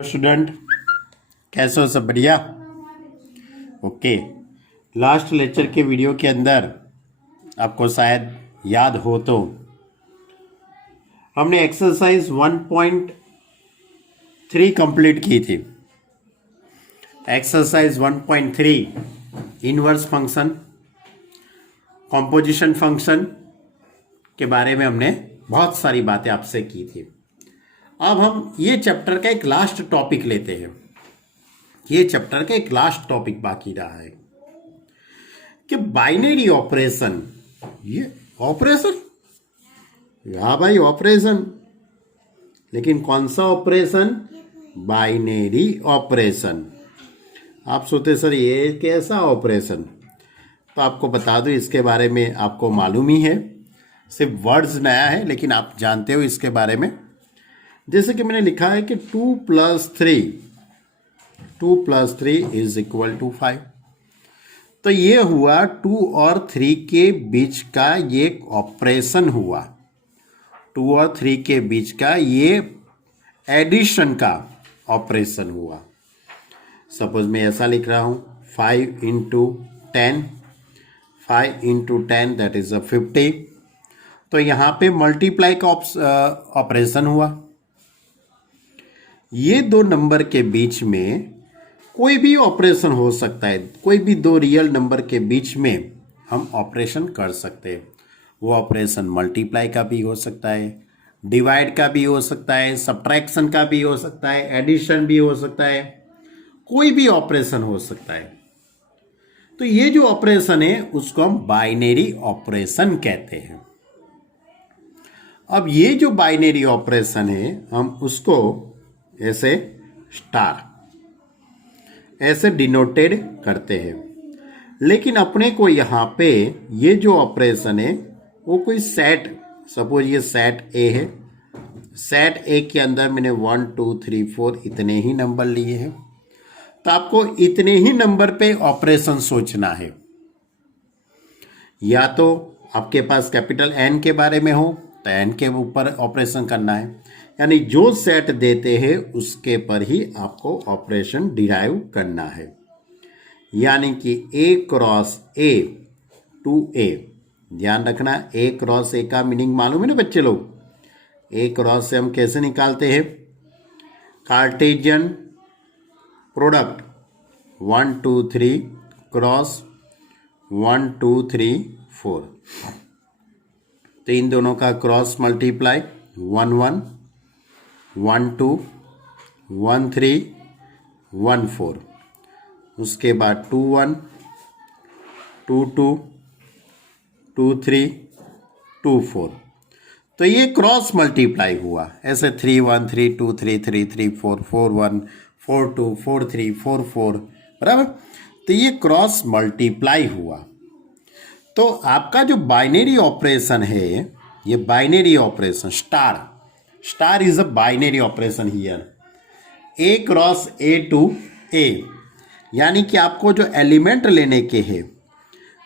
Student, कैसे हो? सब बढ़िया? ओके। लास्ट लेक्चर के वीडियो के अंदर आपको शायद याद हो तो हमने एक्सरसाइज 1.3 कंप्लीट की थी। Exercise 1.3 inverse function, composition function के बारे में हमने बहुत सारी बातें आपसे की थी। अब हम ये चैप्टर का एक लास्ट टॉपिक लेते हैं। ये चैप्टर का एक लास्ट टॉपिक बाकी रहा है कि बाइनरी ऑपरेशन। ये ऑपरेशन, हाँ भाई ऑपरेशन, लेकिन कौन सा ऑपरेशन? Binary operation. आप सोचते सर ये कैसा ऑपरेशन? तो आपको बता दूं, इसके बारे में आपको मालूम ही है, सिर्फ वर्ड्स नया है लेकिन आप जानते हो इसके बारे में। जैसे कि मैंने लिखा है कि 2 + 3 इज इक्वल टू 5। तो ये हुआ 2 और 3 के बीच का ये ऑपरेशन हुआ। 2 और 3 के बीच का ये एडिशन का ऑपरेशन हुआ। सपोज मैं ऐसा लिख रहा हूं 5 × 10, 5 × 10 दैट इज 50। तो यहां पे मल्टीप्लाई का ऑपरेशन हुआ। ये दो नंबर के बीच में कोई भी ऑपरेशन हो सकता है। कोई भी दो रियल नंबर के बीच में हम ऑपरेशन कर सकते हैं। वो ऑपरेशन मल्टीप्लाई का भी हो सकता है, डिवाइड का भी हो सकता है, सब्ट्रैक्शन का भी हो सकता है, एडिशन भी हो सकता है, कोई भी ऑपरेशन हो सकता है। तो ये जो ऑपरेशन है उसको हम बाइनरी ऑपरेशन कहते हैं। अब ये जो बाइनरी ऑपरेशन है हम उसको ऐसे स्टार ऐसे डिनोटेड करते हैं। लेकिन अपने को यहाँ पे ये जो ऑपरेशन है वो कोई सेट, सपोज ये सेट ए है। सेट ए के अंदर मैंने 1 2 3 4 इतने ही नंबर लिए हैं। तो आपको इतने ही नंबर पे ऑपरेशन सोचना है। या तो आपके पास कैपिटल एन के बारे में हो तो एन के ऊपर ऑपरेशन करना है, यानी जो सेट देते हैं उसके पर ही आपको ऑपरेशन डिराइव करना है। यानी कि A × A टू A। ध्यान रखना, A × A का मीनिंग मालूम है ना बच्चे लोग? A × से हम कैसे निकालते हैं? Cartesian product 1 2 3 cross 1 2 3 4। तो इन दोनों का क्रॉस मल्टीप्लाई 1 1 1 2 1 3 1 4। उसके बाद 2 1 2 2 2 3 2 4। तो ये क्रॉस मल्टीप्लाई हुआ ऐसे 3 1 3 2 3 3 3 4 4 1 4 2 4 3 4 4, बराबर। तो ये क्रॉस मल्टीप्लाई हुआ। तो आपका जो बाइनरी ऑपरेशन है, ये binary operation star is a binary operation here. A × A to A, यानी कि आपको जो एलिमेंट लेने के हैं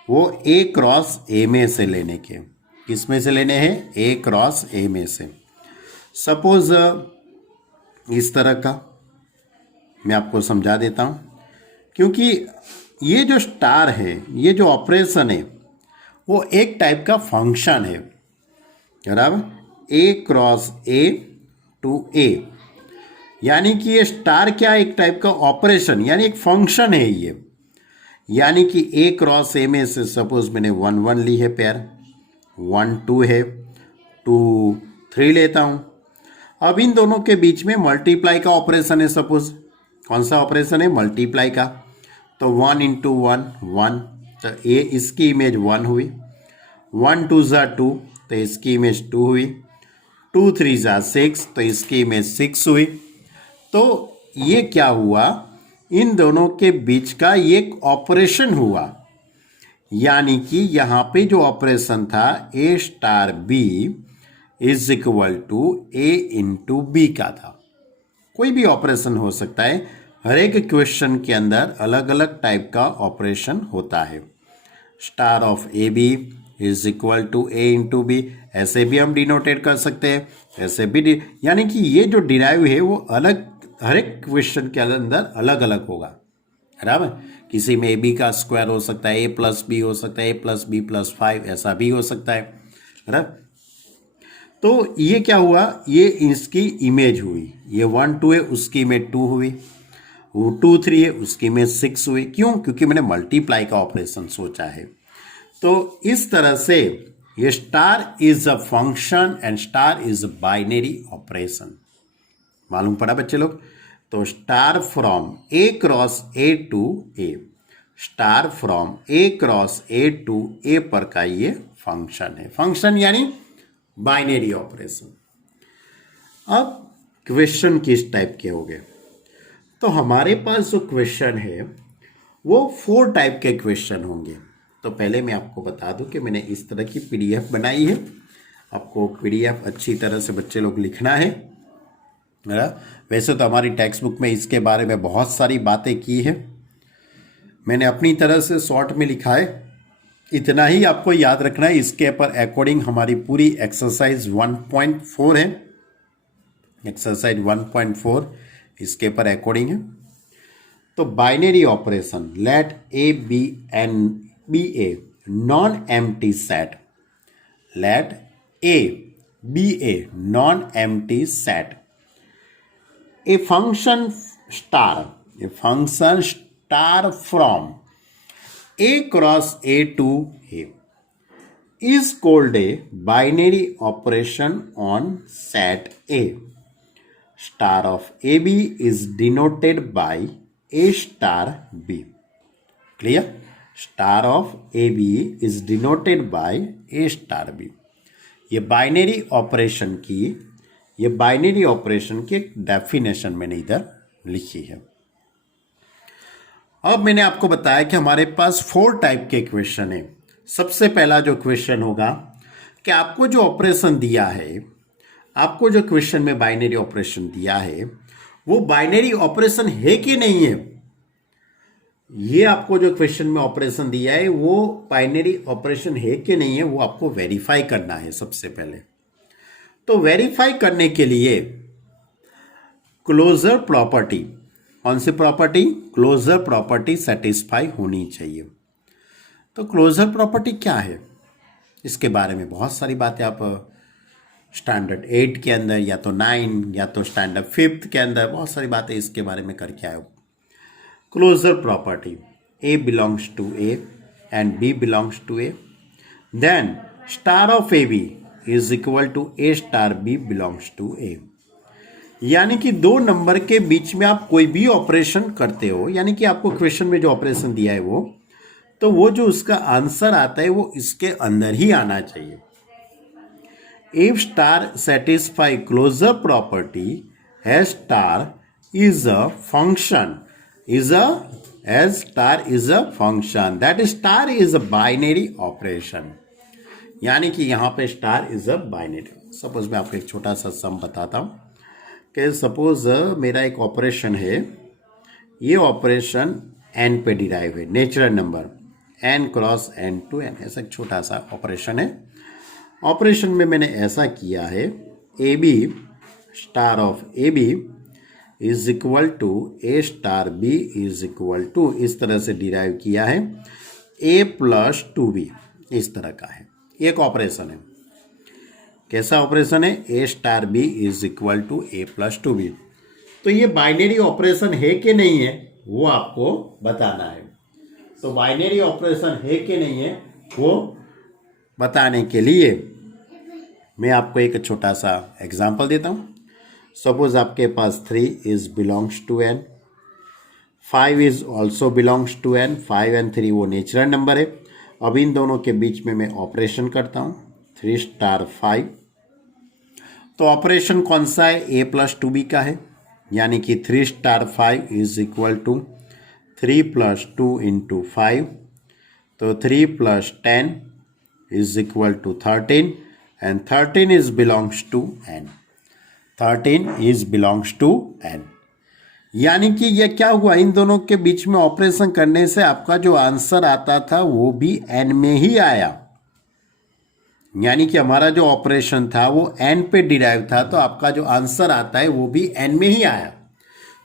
वो A × A में से लेने के। किस में से लेने हैं? A × A में से। सपोज इस तरह का मैं आपको समझा देता हूं, क्योंकि ये जो स्टार है, ये जो ऑपरेशन है वो एक टाइप का फंक्शन है, बराबर। A × A टू A, यानी कि ये स्टार क्या, एक टाइप का ऑपरेशन यानी एक फंक्शन है ये। यानी कि A × A में से सपोज मैंने 1 1 ली है पेयर, 1 2 है, 2 3 लेता हूं। अब इन दोनों के बीच में मल्टीप्लाई का ऑपरेशन है। सपोज कौन सा ऑपरेशन है? मल्टीप्लाई का। तो 1 × 1 1, तो ए इसकी इमेज 1 हुई। 1 2 = 2, तो इसकी इमेज 2 हुई। 2 3 = 6, तो इसकी इमेज 6 हुई। तो ये क्या हुआ? इन दोनों के बीच का ये ऑपरेशन हुआ। यानी कि यहां पे जो ऑपरेशन था A * B is equal to A × B का था। कोई भी ऑपरेशन हो सकता है। हर एक क्वेश्चन के अंदर अलग अलग टाइप का ऑपरेशन होता है। Star of AB is equal to A × B, ऐसे भी हम डिनोटेट कर सकते हैं, ऐसे भी यानी कि ये जो डिराइव है वो अलग हर एक क्वेश्चन के अंदर अलग अलग होगा, बराबर। किसी में ए बी का स्क्वायर हो सकता है, ए प्लस बी हो सकता है, ए प्लस बी प्लस 5, ऐसा भी हो सकता है, बराबर। तो ये क्या हुआ, ये इसकी इमेज हुई, ये 1 2 है उसकी इमेज 2 हुई, वो 2 3 है उसकी इमेज 6 हुई। क्यों? क्योंकि मैंने मल्टीप्लाई का ऑपरेशन सोचा है। तो इस तरह से ये star is a function and star is a binary operation. मालूम पड़ा बच्चे लोग? तो star from A cross A to A, star from A cross A to A पर का ये फंक्शन है। फंक्शन यानी बाइनरी ऑपरेशन। अब क्वेश्चन किस टाइप के हो गए? तो हमारे पास जो क्वेश्चन है वो 4 टाइप के क्वेश्चन होंगे। तो पहले मैं आपको बता दूं कि मैंने इस तरह की पीडीएफ बनाई है। आपको पीडीएफ अच्छी तरह से बच्चे लोग लिखना है। वैसे तो हमारी टेक्स्ट बुक में इसके बारे में बहुत सारी बातें की है, मैंने अपनी तरह से शॉर्ट में लिखा है। इतना ही आपको याद रखना है। इसके पर अकॉर्डिंग हमारी पूरी एक्सरसाइज 1.4 है। एक्सरसाइज 1.4 इसके पर अकॉर्डिंग है। तो binary operation, let A be an B a non empty set, let A be a non empty set, a function star from a cross a to a is called a binary operation on set A. Star of AB is denoted by A star B. Clear? Star of AB is denoted by A star B. ये binary operation की एक definition मैंने इधर लिखी है। अब मैंने आपको बताया कि हमारे पास 4 टाइप के क्वेश्चन है। सबसे पहला जो क्वेश्चन होगा कि आपको जो ऑपरेशन दिया है, आपको जो क्वेश्चन में बाइनरी ऑपरेशन दिया है वो बाइनरी ऑपरेशन है कि नहीं है। ये आपको जो क्वेश्चन में ऑपरेशन दिया है वो बाइनरी ऑपरेशन है कि नहीं है, वो आपको वेरीफाई करना है सबसे पहले। तो वेरीफाई करने के लिए क्लोजर प्रॉपर्टी, कौन सी प्रॉपर्टी? क्लोजर प्रॉपर्टी सेटिस्फाई होनी चाहिए। तो क्लोजर प्रॉपर्टी क्या है, इसके बारे में बहुत सारी बातें आप स्टैंडर्ड 8 के अंदर या तो 9 या तो स्टैंडर्ड 5 के अंदर बहुत सारी बातें इसके बारे में करके आए हो। Closure property, A belongs to A and B belongs to A, then star of A B is equal to A star B belongs to A. यानी कि 2 नंबर के बीच में आप कोई भी ऑपरेशन करते हो, यानी कि आपको क्वेश्चन में जो ऑपरेशन दिया है वो जो उसका आंसर आता है वो इसके अंदर ही आना चाहिए। If star satisfy closure property as star is a function, as star is a function, that star is a binary operation। यानी कि यहाँ पे star is a binary. Suppose मैं आपको एक छोटा सा सम बताता हूँ कि सपोज मेरा एक ऑपरेशन है, ये ऑपरेशन एन पे डिराइव है, natural number N cross N to N, ऐसा एक छोटा सा ऑपरेशन है। ऑपरेशन में मैंने ऐसा किया है, A B star of A B is equal to A star B is equal to, इस तरह से डिराइव किया है, ए प्लस 2b, इस तरह का है। एक ऑपरेशन है, कैसा ऑपरेशन है? A star B is equal to A plus 2b। तो ये बाइनरी ऑपरेशन है कि नहीं है वो आपको बताना है। तो बाइनरी ऑपरेशन है कि नहीं है वो बताने के लिए मैं आपको एक छोटा सा एग्जांपल देता हूँ। सपोज आपके पास 3 is belongs to n, 5 is also belongs to n, 5 and 3 वो नेचुरल नंबर है। अब इन दोनों के बीच में मैं ऑपरेशन करता हूँ, 3 स्टार 5। तो ऑपरेशन कौन सा है? a प्लस 2b का है, यानी कि 3 star 5 is equal to 3 plus 2 into 5, तो 3 प्लस 10 is equal to 13 and 13 is belongs to n, 13 is belongs to n। यानी कि ये क्या हुआ, इन दोनों के बीच में ऑपरेशन करने से आपका जो आंसर आता था वो भी n में ही आया। यानी कि हमारा जो ऑपरेशन था वो n पे डिराइव था, तो आपका जो आंसर आता है वो भी n में ही आया।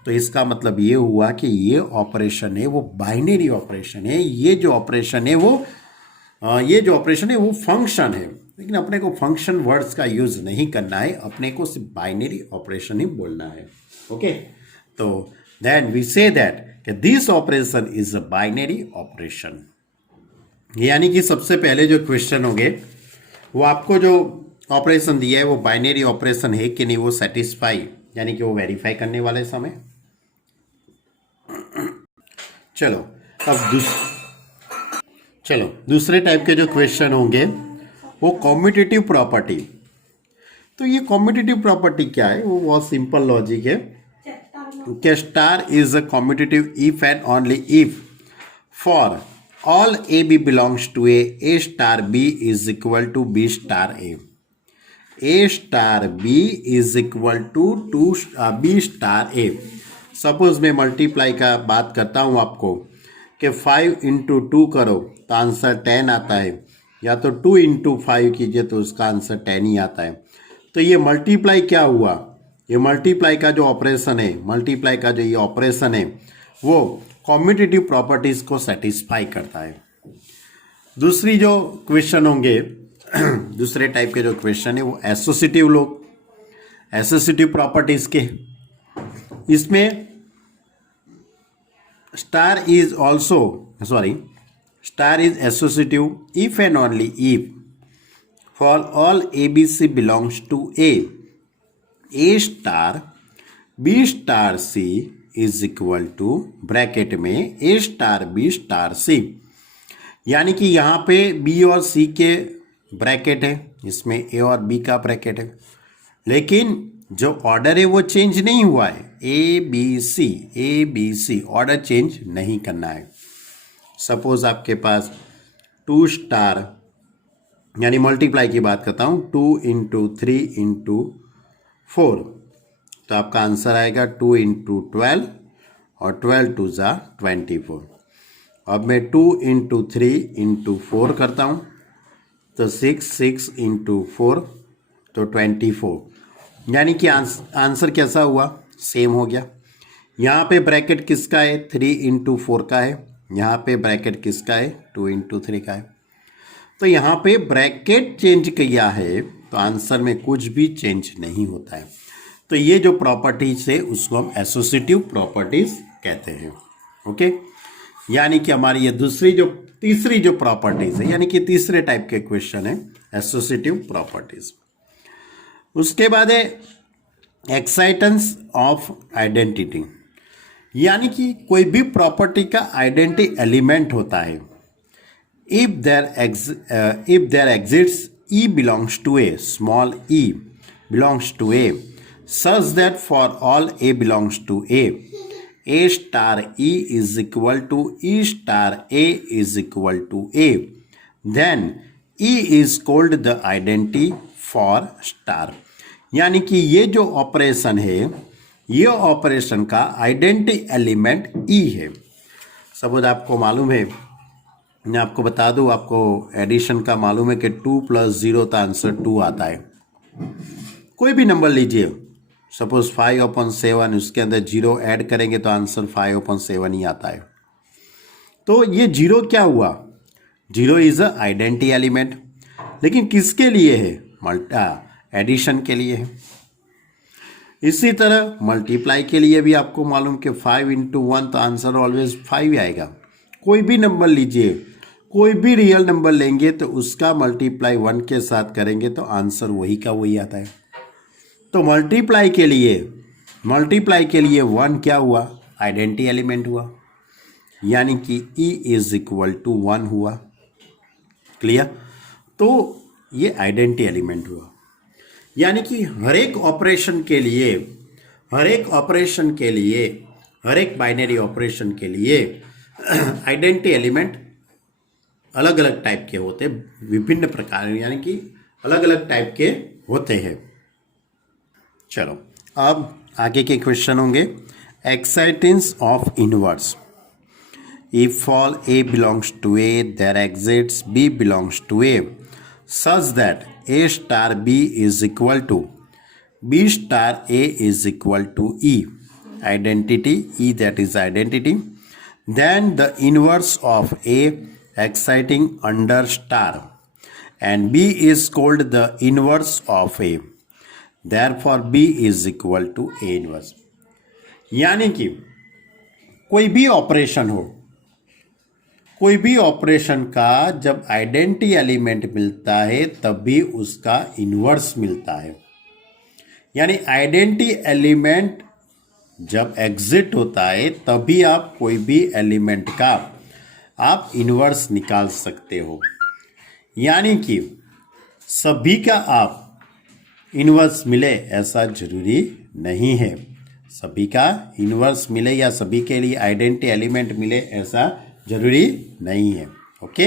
तो इसका मतलब ये हुआ कि ये ऑपरेशन है वो बाइनरी ऑपरेशन है, ये जो ऑपरेशन है वो फंक्शन है। लेकिन अपने को फंक्शन वर्ड्स का यूज नहीं करना है, अपने को सिर्फ बाइनरी ऑपरेशन ही बोलना है। ओके, तो देन वी से दैट कि this operation is a binary operation. यानी कि सबसे पहले जो क्वेश्चन होंगे वो आपको जो ऑपरेशन दिया है वो बाइनरी ऑपरेशन है कि नहीं, वो सेटिस्फाई यानी कि वो वेरीफाई करने वाले समय। चलो अब दूसरे टाइप के जो क्वेश्चन होंगे वो कॉम्यूटेटिव प्रॉपर्टी। तो ये कॉम्यूटेटिव प्रॉपर्टी क्या है, वो बहुत सिंपल लॉजिक है कि star is a commutative if and only if for all A B belongs to A star B is equal to B star A star B is equal to B star A. Suppose मैं multiply का बात करता हूँ आपको कि 5 into 2 करो तो answer 10 आता है, या तो 2 इंटू 5 कीजिए तो उसका आंसर 10 ही आता है। तो ये मल्टीप्लाई क्या हुआ, ये मल्टीप्लाई का जो ऑपरेशन है वो कॉम्यूटेटिव प्रॉपर्टीज को सेटिस्फाई करता है। दूसरी जो क्वेश्चन होंगे दूसरे टाइप के जो क्वेश्चन है वो एसोसिएटिव प्रॉपर्टीज के। इसमें star is associative if and only if for all ABC belongs to A star B star C is equal to bracket में A star B star C। यानी कि यहाँ पे B और C के ब्रैकेट है, इसमें A और B का ब्रैकेट है, लेकिन जो ऑर्डर है वो चेंज नहीं हुआ है। A B C order change नहीं करना है। सपोज आपके पास 2 स्टार यानी मल्टीप्लाई की बात करता हूँ, 2 इंटू 3 इंटू 4, तो आपका आंसर आएगा 2 इंटू 12 और 12 टू ज़ा 24। अब मैं 2 इंटू 3 इंटू 4 करता हूँ तो 6 इंटू 4 तो 24। यानी कि आंसर कैसा हुआ, सेम हो गया। यहाँ पे ब्रैकेट किसका है, 3 इंटू 4 का है, यहाँ पे ब्रैकेट किसका है, 2 इंटू 3 का है। तो यहाँ पे ब्रैकेट चेंज किया है तो आंसर में कुछ भी चेंज नहीं होता है। तो ये जो प्रॉपर्टीज है उसको हम एसोसिएटिव प्रॉपर्टीज कहते हैं। ओके, यानी कि हमारी ये तीसरी जो प्रॉपर्टीज है, यानी कि तीसरे टाइप के क्वेश्चन है एसोसिएटिव प्रॉपर्टीज। उसके बाद है एक्साइटेंस ऑफ आइडेंटिटी, यानी कि कोई भी प्रॉपर्टी का आइडेंटिटी एलिमेंट होता है। If there exists E belongs to A, small E belongs to A, such that for all A belongs to A star E is equal to E star A is equal to A, then E is called the identity for star. यानी कि ये जो operation है ये operation का identity element ई है। Suppose आपको मालूम है, मैं आपको बता दूं, आपको एडिशन का मालूम है कि 2 + 0 का आंसर 2 आता है। कोई भी नंबर लीजिए, सपोज 5/7, उसके अंदर 0 ऐड करेंगे तो आंसर 5/7 ही आता है। तो ये 0 क्या हुआ, 0 इज अ आइडेंटिटी एलिमेंट, लेकिन किसके लिए है, एडिशन के लिए है। इसी तरह मल्टीप्लाई के लिए भी आपको मालूम कि 5 इंटू 1 तो आंसर ऑलवेज 5 ही आएगा। कोई भी नंबर लीजिए, कोई भी रियल नंबर लेंगे तो उसका मल्टीप्लाई 1 के साथ करेंगे तो आंसर वही का वही आता है। तो मल्टीप्लाई के लिए 1 क्या हुआ, आइडेंटिटी एलिमेंट हुआ, यानी कि ई इज इक्वल टू 1 हुआ। क्लियर, तो ये आइडेंटिटी एलिमेंट हुआ। यानी कि हर एक ऑपरेशन के लिए, हर एक बाइनरी ऑपरेशन के लिए आइडेंटिटी एलिमेंट अलग अलग टाइप के होते हैं, विभिन्न प्रकार, यानी कि अलग अलग टाइप के होते हैं। चलो अब आगे के क्वेश्चन होंगे existence of inverse. If all A belongs to A there exists B belongs to A such that A star B is equal to B star A is equal to E. identity, E that is identity. Then the inverse of A exciting under star, and B is called the inverse of A. Therefore B is equal to A inverse. यानी कि कोई भी operation हो, कोई भी operation का जब identity element मिलता है तब भी उसका इन्वर्स मिलता है। यानी आइडेंटिटी एलिमेंट जब एग्जिट होता है तभी आप कोई भी एलिमेंट का आप इन्वर्स निकाल सकते हो। यानी कि सभी का आप इन्वर्स मिले ऐसा जरूरी नहीं है, सभी का इन्वर्स मिले या सभी के लिए आइडेंटिटी एलिमेंट मिले ऐसा जरूरी नहीं है। ओके,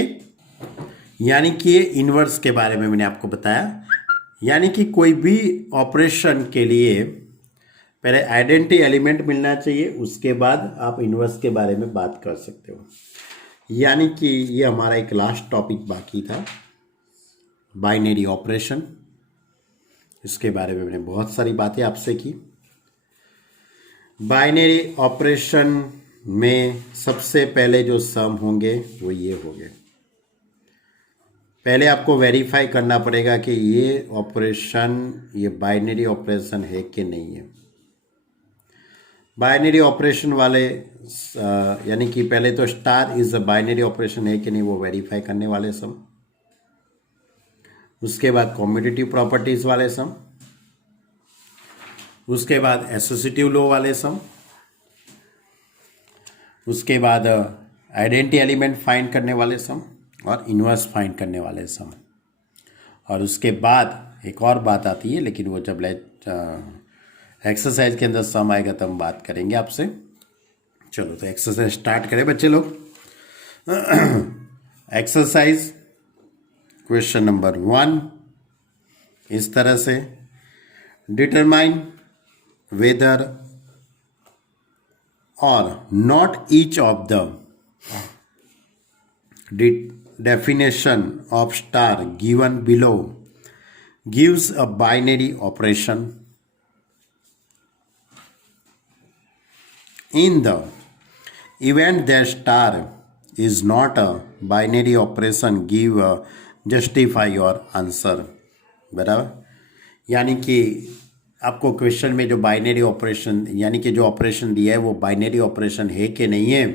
यानी कि ये इन्वर्स के बारे में मैंने आपको बताया। यानी कि कोई भी ऑपरेशन के लिए पहले आइडेंटिटी एलिमेंट मिलना चाहिए, उसके बाद आप इन्वर्स के बारे में बात कर सकते हो। यानी कि ये हमारा एक लास्ट टॉपिक बाकी था, बाइनरी ऑपरेशन। इसके बारे में मैंने बहुत सारी बातें आपसे की। बाइनरी ऑपरेशन में सबसे पहले जो सम होंगे वो ये होंगे। पहले आपको वेरीफाई करना पड़ेगा कि ये ऑपरेशन ये बाइनरी ऑपरेशन है कि नहीं है। बाइनरी ऑपरेशन वाले यानी कि पहले तो star is a binary operation है कि नहीं वो वेरीफाई करने वाले सम, उसके बाद कॉम्यूटेटिव प्रॉपर्टीज वाले सम, उसके बाद एसोसिएटिव लॉ वाले सम, उसके बाद आइडेंटिटी एलिमेंट फाइंड करने वाले सम और इन्वर्स फाइंड करने वाले सम। और उसके बाद एक और बात आती है, लेकिन वो जब एक्सरसाइज के अंदर सम आएगा तब हम बात करेंगे आपसे। चलो तो एक्सरसाइज स्टार्ट करें बच्चे लोग। एक्सरसाइज क्वेश्चन नंबर 1 इस तरह से, डिटरमाइन वेदर और not each of the definition of star given below gives a binary operation. In the event that star is not a binary operation, give a justify your answer. बराबर, यानी कि आपको question में जो binary operation यानी कि जो operation दिया है वो बाइनरी ऑपरेशन है कि नहीं है।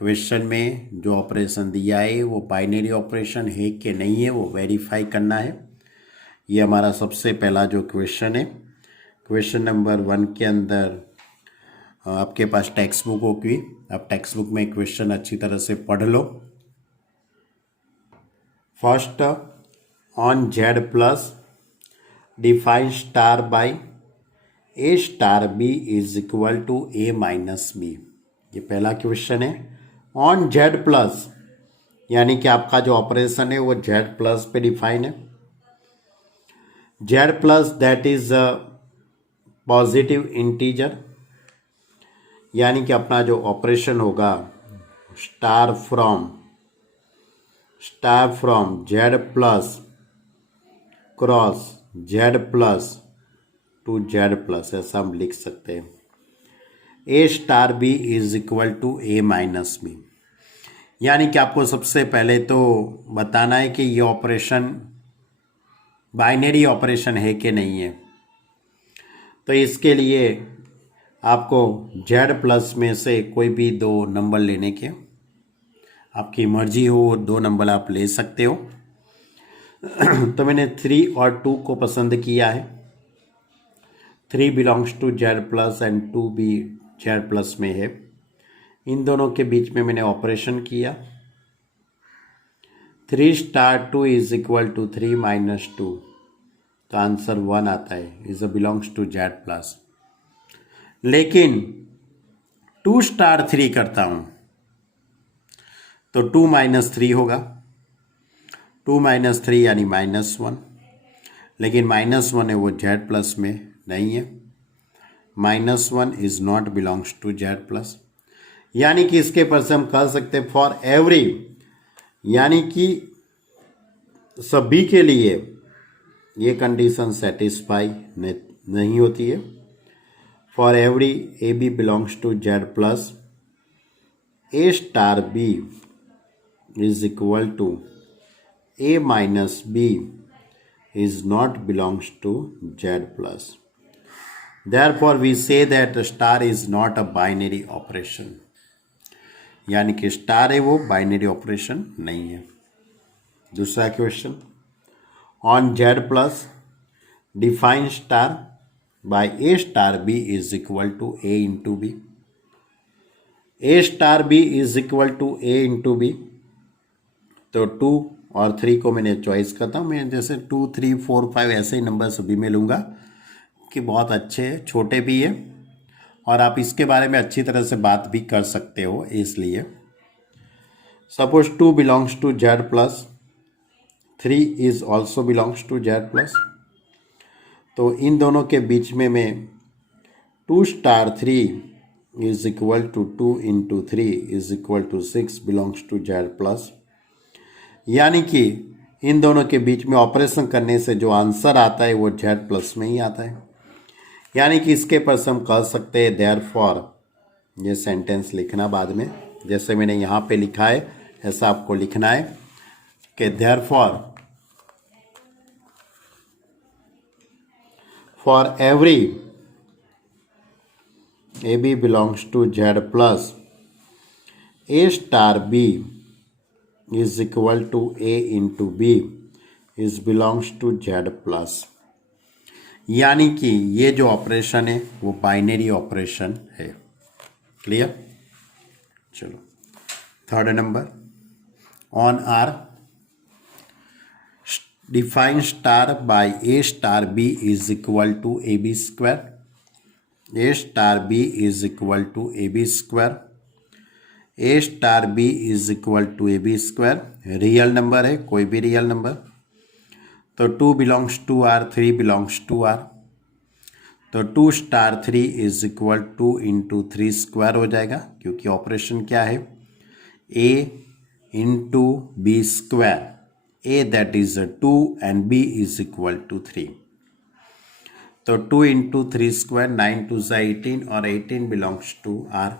क्वेश्चन में जो ऑपरेशन दिया है वो बाइनरी ऑपरेशन है कि नहीं है वो वेरीफाई करना है। ये हमारा सबसे पहला जो क्वेश्चन है। क्वेश्चन नंबर 1 के अंदर आपके पास टेक्स्ट बुक होगी, आप टेक्स्ट बुक में क्वेश्चन अच्छी तरह से पढ़ लो। First, on Z plus define star by A star B is equal to A minus B. ये पहला क्वेश्चन है। ऑन जेड प्लस यानी कि आपका जो ऑपरेशन है वो जेड प्लस पे डिफाइन है। Z plus that is positive integer, यानी कि अपना जो ऑपरेशन होगा star from Z plus cross Z plus to Z plus, ऐसा हम लिख सकते हैं। A star B is equal to A minus B, यानी कि आपको सबसे पहले तो बताना है कि ये ऑपरेशन बाइनरी ऑपरेशन है कि नहीं है। तो इसके लिए आपको जेड प्लस में से कोई भी 2 नंबर लेने के, आपकी मर्जी हो 2 नंबर आप ले सकते हो। तो मैंने 3 और 2 को पसंद किया है। 3 belongs to Z plus and 2 भी जेड प्लस में है। इन दोनों के बीच में मैंने ऑपरेशन किया। 3 star 2 is equal to 3 minus 2, तो आंसर 1 आता है, is belongs to Z plus. लेकिन 2 स्टार 3 करता हूं तो 2 माइनस 3 होगा। 2 माइनस 3 यानी -1, लेकिन -1 है वो जेड प्लस में नहीं है। -1 is not belongs to Z plus, यानी कि इसके पर से हम कह सकते हैं फॉर एवरी, यानी कि सभी के लिए ये कंडीशन सेटिस्फाई नहीं होती है। for every AB belongs to Z plus A star B is equal to A minus B is not belongs to Z plus. Therefore we say that star is not a binary operation, यानी कि star है वो binary operation नहीं है। दूसरा question, on Z plus define star by A star B is equal to A into B. A star B is equal to A into B, तो 2 और 3 को मैंने चॉइस करता हूँ। मैं जैसे 2, 3, 4, 5 ऐसे ही नंबर सभी में लूँगा कि बहुत अच्छे हैं, छोटे भी है और आप इसके बारे में अच्छी तरह से बात भी कर सकते हो। इसलिए suppose 2 belongs to Z plus 3 is also belongs to Z plus, तो इन दोनों के बीच में मैं 2 star 3 is equal to 2 into 3 is equal to 6 belongs to Z plus, यानी कि इन दोनों के बीच में ऑपरेशन करने से जो आंसर आता है वो जेड प्लस में ही आता है। यानी कि इसके पर हम कह सकते हैं देयरफॉर, ये सेंटेंस लिखना बाद में जैसे मैंने यहाँ पे लिखा है ऐसा आपको लिखना है कि therefore for every A B belongs to Z plus A star B is equal to A into B is belongs to Z plus, यानी कि ये जो ऑपरेशन है वो बाइनरी ऑपरेशन है। क्लियर? चलो third number, on R define star by A star B is equal to A B square. A star B is equal to A B square, A star B is equal to A B square real number है, कोई भी real number, तो 2 belongs to R, 3 belongs to R, तो 2 star 3 is equal 2 into 3 square हो जाएगा, क्योंकि operation क्या है a into B square, a that is 2 and b is equal to 3, तो 2 इंटू 3 स्क्वायर 9 2 18 और 18 बिलोंग्स टू r,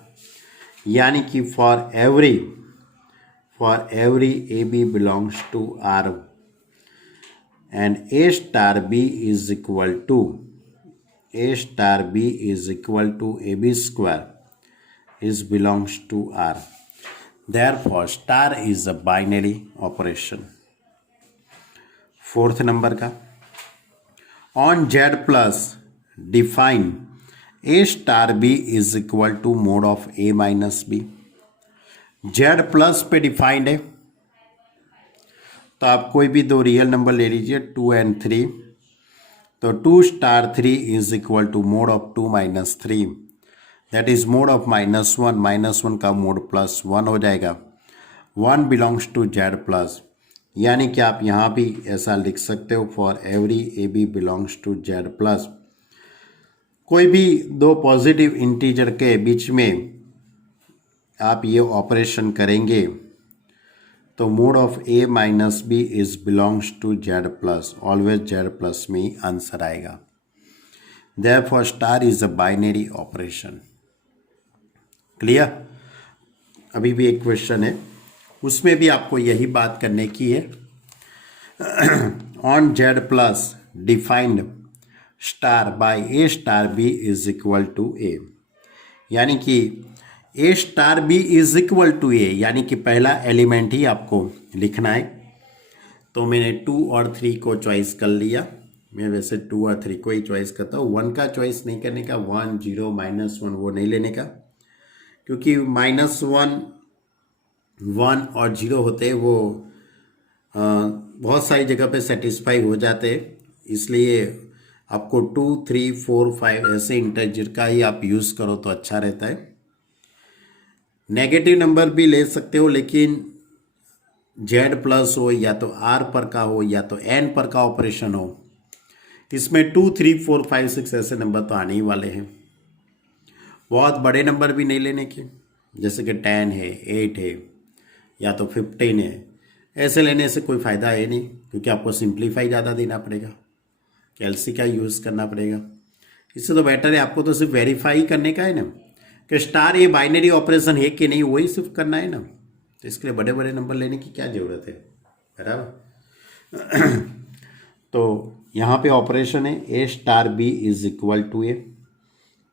यानी कि for every A B belongs to r and a star b is equal to ab square is belongs to r. Therefore star is a binary operation. Fourth number का, on z plus define a star b is equal to mod of a minus b। z plus पे defined है, तो आप कोई भी दो real number ले लीजिए 2 and 3, तो 2 star 3 is equal to mod of 2 minus 3, that is mod of -1, -1 का मोड +1 हो जाएगा, 1 बिलोंग्स टू जेड प्लस, यानी कि आप यहाँ भी ऐसा लिख सकते हो for every A B belongs to Z plus. कोई भी दो पॉजिटिव इंटीजर के बीच में आप ये ऑपरेशन करेंगे तो mod of A minus B is belongs to Z plus, always Z plus में ही आंसर आएगा। Therefore star is a binary operation. Clear? अभी भी एक क्वेश्चन है, उसमें भी आपको यही बात करने की है। On Z plus defined star by A star B is equal to A, यानी कि A star B is equal to A, यानी कि पहला एलिमेंट ही आपको लिखना है। तो मैंने 2 और 3 को चॉइस कर लिया। मैं वैसे 2 और 3 को ही चॉइस करता हूँ, 1 का चॉइस नहीं करने का, 1 0 -1 वो नहीं लेने का, क्योंकि -1 1 और 0 होते हैं वो बहुत सारी जगह पे सेटिस्फाई हो जाते हैं। इसलिए आपको 2 3 4 5 ऐसे इंटीजर का ही आप यूज़ करो तो अच्छा रहता है। नेगेटिव नंबर भी ले सकते हो, लेकिन जेड प्लस हो या तो आर पर का हो या तो एन पर का ऑपरेशन हो, इसमें 2 3 4 5 6 ऐसे नंबर तो आने ही वाले हैं। बहुत बड़े नंबर भी नहीं लेने के, जैसे कि 10 है, 8 है या तो 15 है, ऐसे लेने से कोई फ़ायदा है नहीं, क्योंकि आपको सिंप्लीफाई ज़्यादा देना पड़ेगा, कैलसी का यूज़ करना पड़ेगा। इससे तो बेटर है आपको तो सिर्फ वेरीफाई करने का है ना कि स्टार ये बाइनरी ऑपरेशन है कि नहीं, वही सिर्फ करना है ना। तो इसके लिए बड़े बड़े नंबर लेने की क्या ज़रूरत है, बराबर। तो यहाँ पे ऑपरेशन है A star B is equal to A,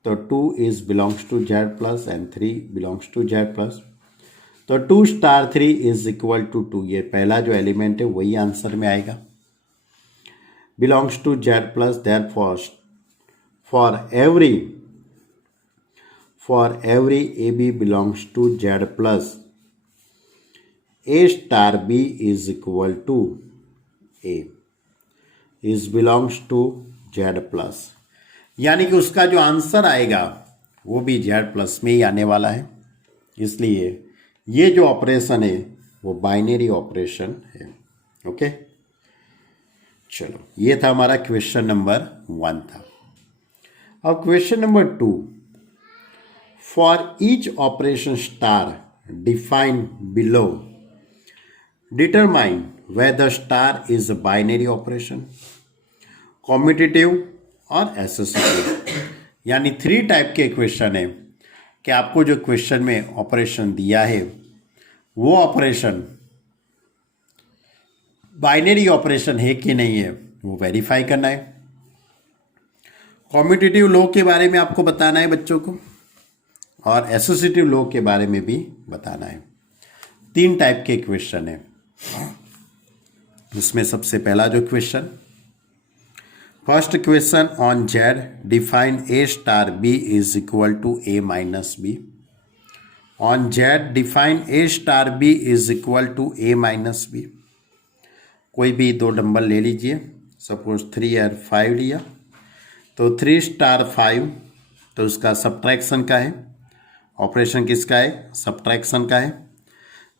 तो 2 is belongs to Z plus and 3 belongs to Z plus. तो 2 स्टार 3 इज इक्वल टू 2, ये पहला जो एलिमेंट है वही आंसर में आएगा। Belongs to Z plus, there for every AB belongs to Z plus, A star B is equal to A is belongs to Z plus, यानी कि उसका जो आंसर आएगा वो भी Z प्लस में ही आने वाला है। इसलिए ये जो ऑपरेशन है वो बाइनरी ऑपरेशन है। ओके, चलो ये था हमारा क्वेश्चन नंबर 1 था। अब question number 2, for each operation star defined below, determine whether star is a binary operation, commutative और associative। यानी 3 टाइप के क्वेश्चन है कि आपको जो क्वेश्चन में ऑपरेशन दिया है वो ऑपरेशन बाइनरी ऑपरेशन है कि नहीं है वो वेरीफाई करना है। कॉम्यूटेटिव लॉ के बारे में आपको बताना है बच्चों को, और एसोसिएटिव लॉ के बारे में भी बताना है। 3 टाइप के क्वेश्चन है। उसमें सबसे पहला जो question, first question on Z define A star B is equal to A minus B. On Z define A star B is equal to A minus B. कोई भी 2 नंबर ले लीजिए, सपोज 3 और 5 लिया, तो 3 स्टार 5 तो उसका सब्ट्रैक्शन का है, ऑपरेशन किसका है, सब्ट्रैक्शन का है।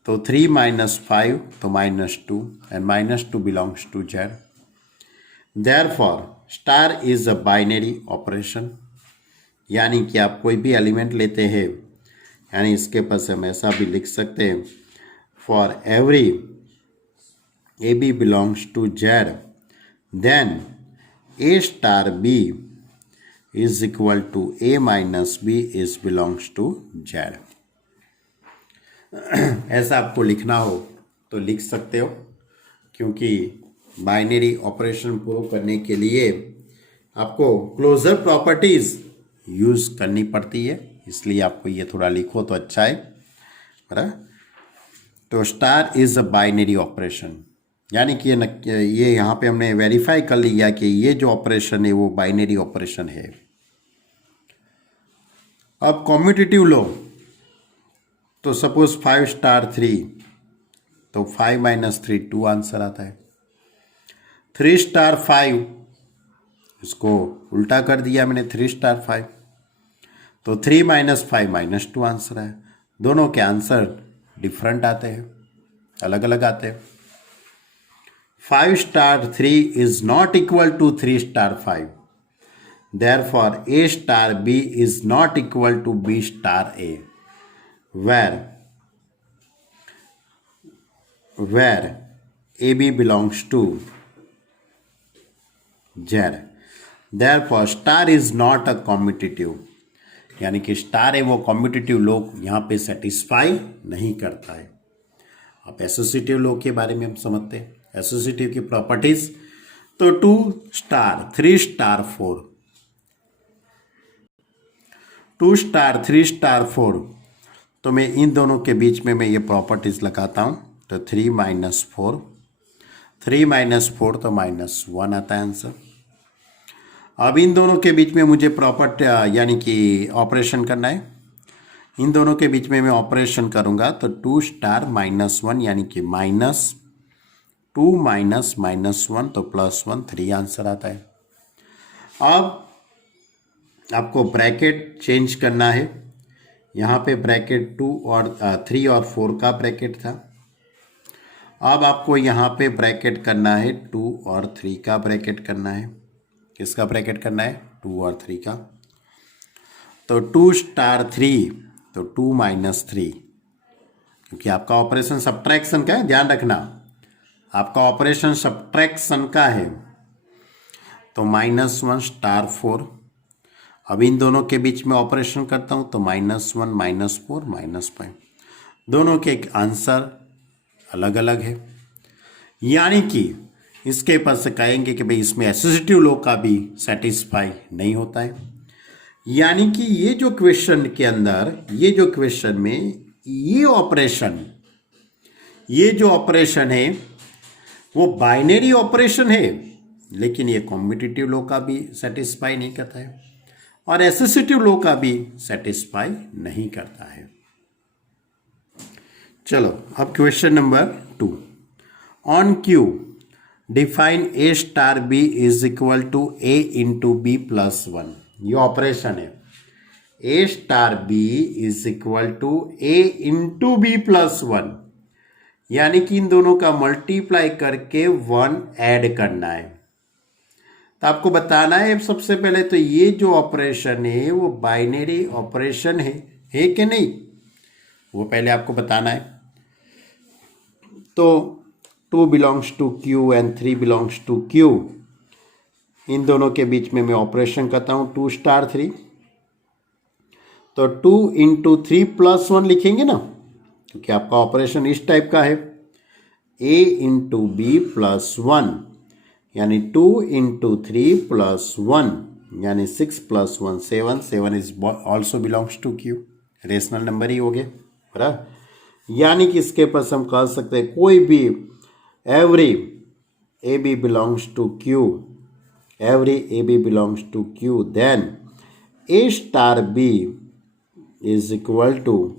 तो 3 माइनस 5 तो -2 and -2 belongs to Z. Therefore star is a binary operation, यानी कि आप कोई भी एलिमेंट लेते हैं, यानी इसके पास हम ऐसा भी लिख सकते हैं, for every A B belongs to Z then A star B is equal to a minus b is belongs to z। ऐसा आपको लिखना हो तो लिख सकते हो, क्योंकि बाइनरी ऑपरेशन प्रूव करने के लिए आपको क्लोजर प्रॉपर्टीज यूज करनी पड़ती है, इसलिए आपको ये थोड़ा लिखो तो अच्छा है, बराबर। तो star is a binary operation, यानी कि ये यहाँ पे हमने वेरीफाई कर लिया कि ये जो ऑपरेशन है वो बाइनरी ऑपरेशन है। अब कॉम्यूटेटिव लो, तो सपोज 5 स्टार 3 तो 5 माइनस 3 2 आंसर आता है। 3 स्टार 5 इसको उल्टा कर दिया मैंने, 3 स्टार 5 तो 3 माइनस 5 -2 आंसर है। दोनों के आंसर डिफरेंट आते हैं, अलग अलग आते हैं। 5 star 3 is not equal to 3 star 5, therefore a star b is not equal to b star a, where ab belongs to z। therefore star is not a commutative, यानी कि स्टार है वो कॉम्यूटेटिव लॉ यहाँ पे satisfy नहीं करता है। अब एसोसिएटिव लॉ के बारे में हम समझते हैं, एसोसिएटिव की प्रॉपर्टीज। तो 2 स्टार 3 स्टार 4, 2 स्टार 3 स्टार 4, तो मैं इन दोनों के बीच में मैं ये प्रॉपर्टीज लगाता हूँ। तो 3 माइनस 4, 3 माइनस 4 तो -1 आता है आंसर। अब इन दोनों के बीच में मुझे प्रॉपर्टी यानी कि ऑपरेशन करना है। इन दोनों के बीच में मैं ऑपरेशन करूँगा तो 2 स्टार -1 यानी कि -2 माइनस -1 तो +1, 3 आंसर आता है। अब आपको ब्रैकेट चेंज करना है। यहाँ पे ब्रैकेट 2 और 3 और 4 का ब्रैकेट था, अब आपको यहाँ पे ब्रैकेट करना है 2 और 3 का ब्रैकेट करना है। किसका ब्रैकेट करना है, 2 और 3 का। तो 2 स्टार 3 तो 2 माइनस 3, क्योंकि आपका ऑपरेशन सब्ट्रैक्शन का है, ध्यान रखना आपका ऑपरेशन सब्ट्रैक्शन का है। तो -1 स्टार 4 अब इन दोनों के बीच में ऑपरेशन करता हूँ तो -1 -4 -5, दोनों के आंसर अलग अलग है। यानी कि इसके पास से कहेंगे कि भाई इसमें एसोसिएटिव लॉ का भी सेटिस्फाई नहीं होता है। यानी कि ये जो क्वेश्चन के अंदर, ये जो क्वेश्चन में ये जो ऑपरेशन है वो बाइनरी ऑपरेशन है, लेकिन ये कॉम्पिटिटिव लॉ का भी सेटिस्फाई नहीं करता है और एसोसिएटिव लॉ का भी सेटिस्फाई नहीं करता है। चलो अब question number 2, on Q define A star B is equal to A into B plus 1। ये ऑपरेशन है, A star B is equal to A into B plus 1, यानी कि इन दोनों का मल्टीप्लाई करके 1 ऐड करना है। तो आपको बताना है सबसे पहले तो ये जो ऑपरेशन है वो बाइनरी ऑपरेशन है कि नहीं, वो पहले आपको बताना है। तो 2 belongs to Q and 3 belongs to Q, इन दोनों के बीच में मैं ऑपरेशन करता हूँ 2 स्टार 3, तो 2 इंटू 3 प्लस 1 लिखेंगे ना, क्योंकि आपका ऑपरेशन इस टाइप का है, A इंटू B प्लस 1, यानी 2 इंटू 3 प्लस 1, यानी 6 plus 1 7, 7 is also belongs to Q, rational number ही हो गए बराबर। यानी कि इसके पास हम कह सकते हैं कोई भी every AB belongs to Q, every AB belongs to Q, then A star B is equal to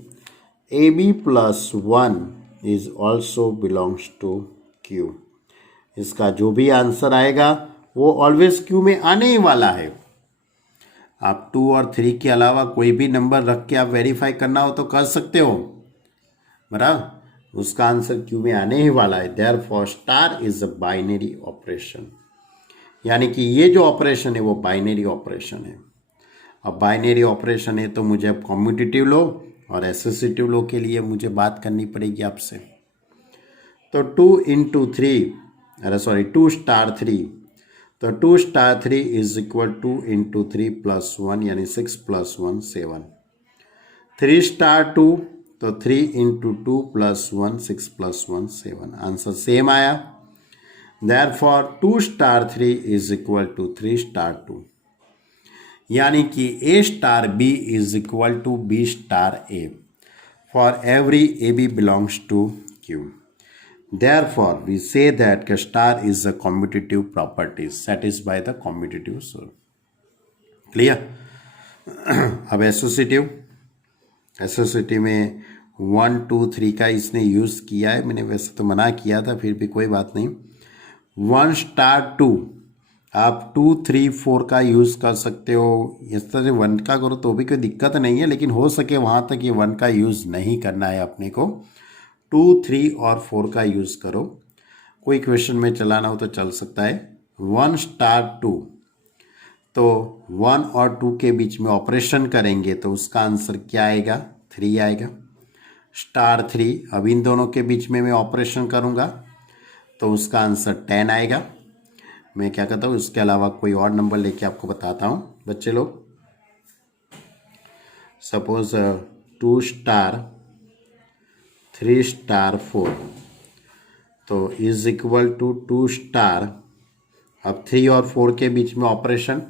AB plus 1 is also belongs to Q। इसका जो भी आंसर आएगा वो ऑलवेज Q में आने ही वाला है। आप 2 और 3 के अलावा कोई भी नंबर रख के आप वेरीफाई करना हो तो कर सकते हो बराबर, उसका आंसर Q में आने ही वाला है। Therefore star is a binary operation, यानी कि ये जो ऑपरेशन है वो बाइनरी ऑपरेशन है। अब बाइनरी ऑपरेशन है तो मुझे अब कम्यूटेटिव लॉ और एसोसिएटिव लॉ के लिए मुझे बात करनी पड़ेगी आपसे। तो 2 इंटू 3, अरे सॉरी 2 स्टार 3, तो 2 star 3 is equal 2 into 3 plus 1, यानी 6 प्लस 1 7। 3 स्टार 2, तो 3 into 2 plus 1 6 plus 1 7, answer same आया। Therefore 2 star 3 is equal to 3 star 2, यानी कि A star B is equal to B star A for every AB belongs to Q। Therefore, we say that star is a commutative property satisfied by the commutative soul. Clear? अब associative में 1 2 3 का इसने use किया है, मैंने वैसे तो मना किया था, फिर भी कोई बात नहीं। 1 स्टार 2 आप 2 3 4 का यूज़ कर सकते हो, इस तरह से 1 का करो तो भी कोई दिक्कत नहीं है, लेकिन हो सके वहाँ तक ये 1 का यूज़ नहीं करना है अपने को, 2 3 और 4 का यूज़ करो। कोई क्वेश्चन में चलाना हो तो चल सकता है। 1 स्टार 2, तो 1 और 2 के बीच में ऑपरेशन करेंगे तो उसका आंसर क्या आएगा, 3 आएगा। स्टार 3, अब इन दोनों के बीच में मैं ऑपरेशन करूँगा तो उसका आंसर 10 आएगा। मैं क्या कहता हूँ, इसके अलावा कोई और नंबर लेके आपको बताता हूँ बच्चे लोग। सपोज 2 स्टार 3 स्टार 4, तो इज इक्वल टू 2 स्टार, अब 3 और 4 के बीच में ऑपरेशन,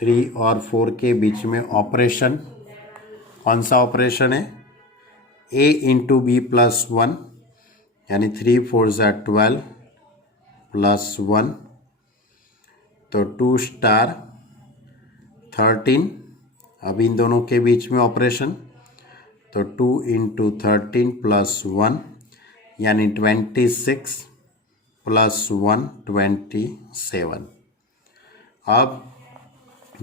3 और 4 के बीच में ऑपरेशन, कौन सा ऑपरेशन है, A इंटू B प्लस 1, यानी 3 4 ज़ा 12 प्लस 1, तो 2 स्टार 13, अब इन दोनों के बीच में ऑपरेशन, तो 2 इंटू 13 प्लस 1, यानी 26 प्लस 1 27। अब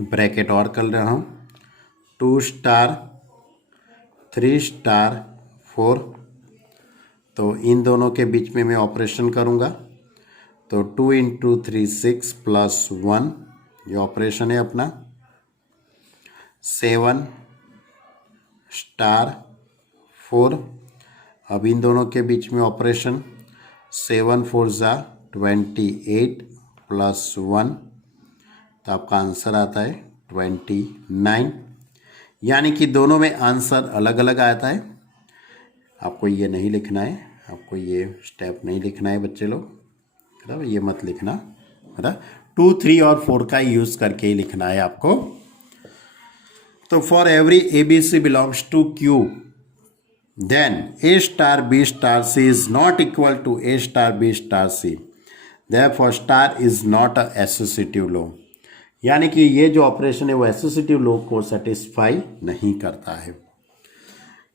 ब्रैकेट और कर रहा हूँ, 2 स्टार 3 स्टार 4, तो इन दोनों के बीच में मैं ऑपरेशन करूँगा, तो 2 इंटू 3 6 प्लस 1, ये ऑपरेशन है अपना, 7 स्टार 4, अब इन दोनों के बीच में ऑपरेशन, 7 4 ज़ा 28 प्लस 1, तो आपका आंसर आता है 29, यानी कि दोनों में आंसर अलग अलग आता है। आपको ये नहीं लिखना है, आपको ये स्टेप नहीं लिखना है बच्चे लोग, मतलब ये मत लिखना, मतलब 2, 3 और 4 का यूज़ करके ही लिखना है आपको। तो for every A B C belongs to Q, then A star B star C is not equal to A star B star C, therefore star is not a associative law। यानी कि ये जो operation है वो associative law को satisfy नहीं करता है।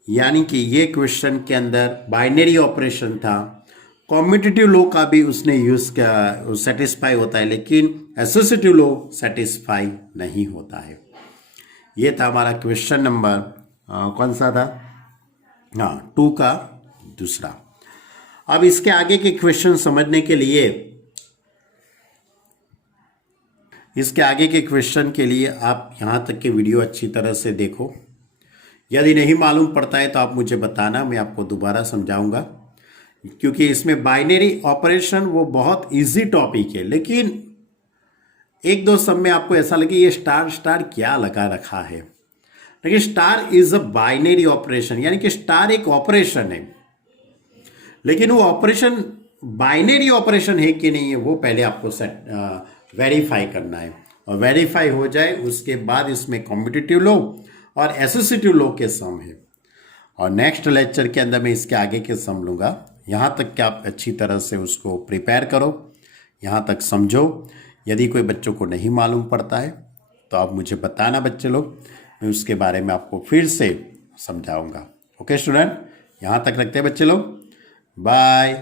यानी कि ये क्वेश्चन के अंदर बाइनरी ऑपरेशन था, कॉम्यूटेटिव लॉ का भी उसने यूज किया, सेटिस्फाई होता है, लेकिन एसोसिएटिव लॉ सेटिस्फाई नहीं होता है। ये था हमारा क्वेश्चन नंबर कौन सा था, हाँ 2 का दूसरा। अब इसके आगे के क्वेश्चन समझने के लिए, इसके आगे के क्वेश्चन के लिए आप यहाँ तक के वीडियो अच्छी तरह से देखो। यदि नहीं मालूम पड़ता है तो आप मुझे बताना, मैं आपको दोबारा समझाऊंगा, क्योंकि इसमें बाइनरी ऑपरेशन वो बहुत इजी टॉपिक है, लेकिन एक दो सब में आपको ऐसा लगे ये स्टार स्टार क्या लगा रखा है, लेकिन star is a binary operation, यानी कि स्टार एक ऑपरेशन है, लेकिन वो ऑपरेशन बाइनरी ऑपरेशन है कि नहीं है वो पहले आपको वेरीफाई करना है, और वेरीफाई हो जाए उसके बाद इसमें कॉम्पिटिटिव लॉ और एसोसिएटिव लॉ के सम है, और नेक्स्ट लेक्चर के अंदर मैं इसके आगे के सम लूँगा। यहाँ तक कि आप अच्छी तरह से उसको प्रिपेयर करो, यहाँ तक समझो। यदि कोई बच्चों को नहीं मालूम पड़ता है तो आप मुझे बताना बच्चे लोग, मैं उसके बारे में आपको फिर से समझाऊंगा। ओके स्टूडेंट, यहाँ तक रखते हैं बच्चे लोग, बाय।